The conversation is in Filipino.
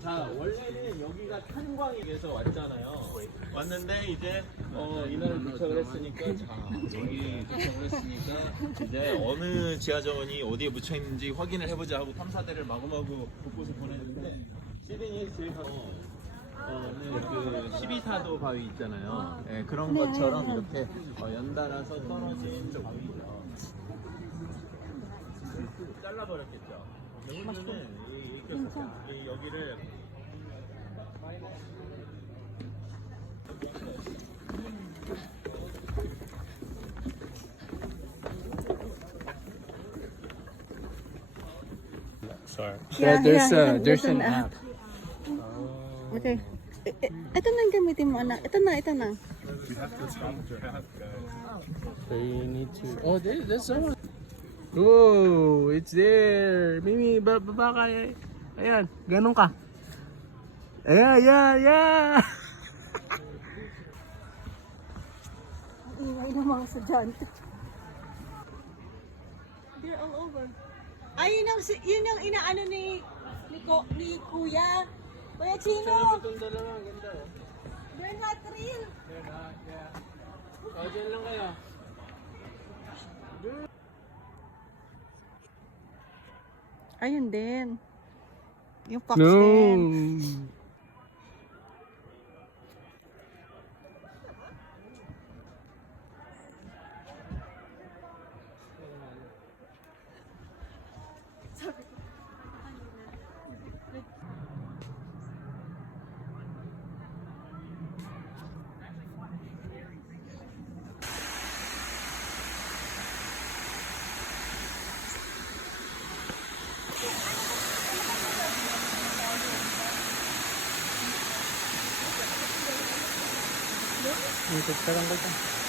자, 원래는 여기가 탄광에서 왔잖아요. 왔는데 이제 인하를 도착을 했으니까 여기 도착을 했으니까 이제 어느 지하정원이 어디에 묻혀 있는지 확인을 해보자 하고 탐사대를 마구마구 곳곳에 보냈는데 시드니에서 제일 그 12사도 바위 있잖아요. 네, 그런 것처럼 이렇게 연달아서 떨어진 바위죠. 잘라버렸겠죠. 여기는 여기를 Sorry. Yeah, There's an app. Okay. Ito na yung gamitin mo, anak. Ito na. You have to stop draft, guys. So you need to. Oh, there's someone. Oh, it's there. Mimi, baba ka. Ayan, ganun ka. Yeah. Ingay ng mga estudyante. They're all over. Ay, yun yung inaano ni Kuya. Kuya Chino. Itong dalawa, ang ganda oh. They're not real. They're not, yeah. Oh, dyan lang kayo. Ayun din. Yung fox din. Ikot ka lang ba ito?